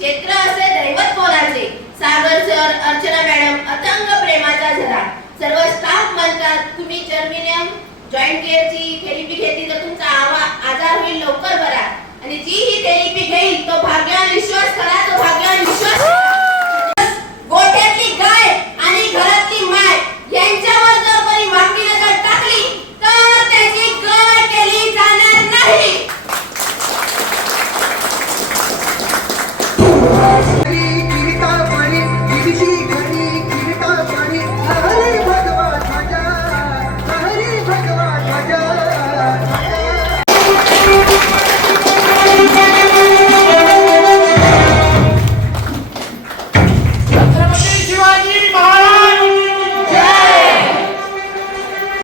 क्षेत्र असे दैवत मोलाचे, सागर सर, अर्चना मॅडम, अतंग प्रेमाचा झरा. सर्व स्टाफ म्हणतात तुम्ही जर्मिनियम जॉईंट केअरची थेरपी घेतली तर तुमचा आजार होईल लवकर बरा. आणि जी ही थेरपी घेईल तो भाग्यवान विश्वास करा, तो भाग्यवान विश्वास करा.